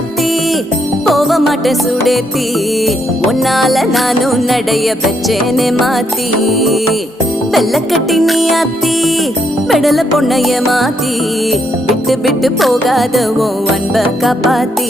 அத்தி போக மாட்டேன் சுடேத்தி உன்னால நானும் நடைய பெச்சேனே மாத்தி வெள்ளக்கட்டி நீ அத்தி பெடல பொண்ணைய மாத்தி விட்டு விட்டு போகாத உன் அன்ப காப்பாத்தி